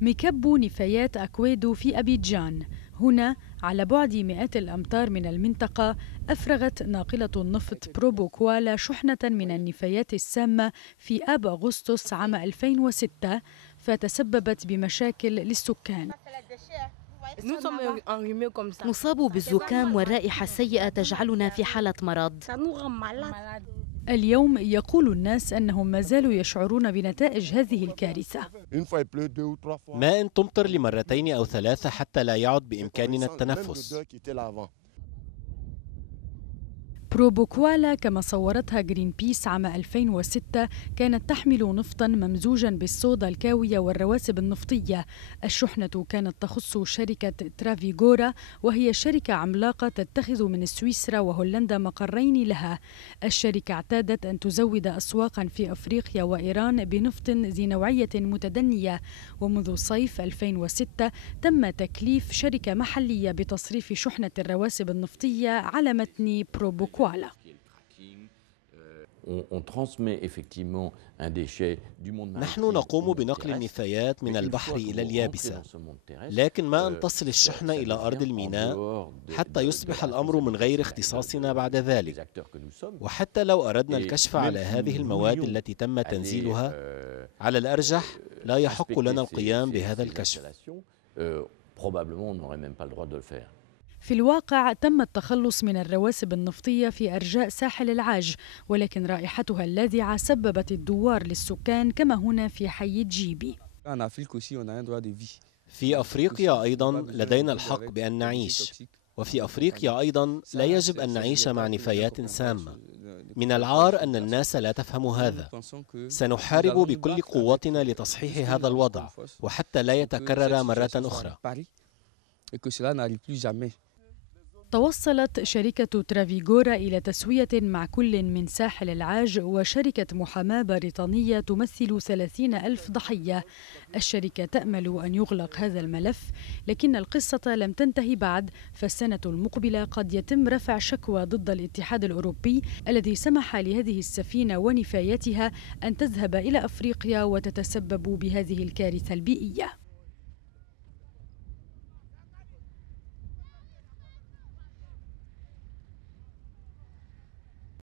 مكب نفايات أكويدو في أبيجان. هنا على بعد مئات الأمتار من المنطقة أفرغت ناقلة النفط بروبوكوالا شحنة من النفايات السامة في آب أغسطس عام 2006 فتسببت بمشاكل للسكان. نصاب بالزكام والرائحة السيئة تجعلنا في حالة مرض. اليوم يقول الناس أنهم ما زالوا يشعرون بنتائج هذه الكارثة. ما إن تمطر لمرتين أو ثلاثة حتى لا يعد بإمكاننا التنفس. بروبوكوالا كما صورتها جرين بيس عام 2006 كانت تحمل نفطا ممزوجا بالصودا الكاوية والرواسب النفطية. الشحنة كانت تخص شركة ترافيغورا، وهي شركة عملاقة تتخذ من سويسرا وهولندا مقرين لها. الشركة اعتادت أن تزود أسواقا في أفريقيا وإيران بنفط ذي نوعية متدنية، ومنذ صيف 2006 تم تكليف شركة محلية بتصريف شحنة الرواسب النفطية على متن بروبوكوالا. نحن نقوم بنقل النفايات من البحر إلى اليابسة، لكن ما أن تصل الشحنة إلى أرض الميناء حتى يصبح الأمر من غير اختصاصنا بعد ذلك. وحتى لو أردنا الكشف على هذه المواد التي تم تنزيلها، على الأرجح لا يحق لنا القيام بهذا الكشف. في الواقع تم التخلص من الرواسب النفطية في أرجاء ساحل العاج، ولكن رائحتها اللاذعة سببت الدوار للسكان كما هنا في حي جيبي. في أفريقيا أيضا لدينا الحق بأن نعيش، وفي أفريقيا أيضا لا يجب أن نعيش مع نفايات سامة. من العار أن الناس لا تفهم هذا. سنحارب بكل قوتنا لتصحيح هذا الوضع وحتى لا يتكرر مرة أخرى. توصلت شركة ترافيغورا إلى تسوية مع كل من ساحل العاج وشركة محاماة بريطانية تمثل 30,000 ضحية. الشركة تأمل أن يغلق هذا الملف، لكن القصة لم تنتهي بعد، فالسنة المقبلة قد يتم رفع شكوى ضد الاتحاد الأوروبي الذي سمح لهذه السفينة ونفايتها أن تذهب إلى أفريقيا وتتسبب بهذه الكارثة البيئية.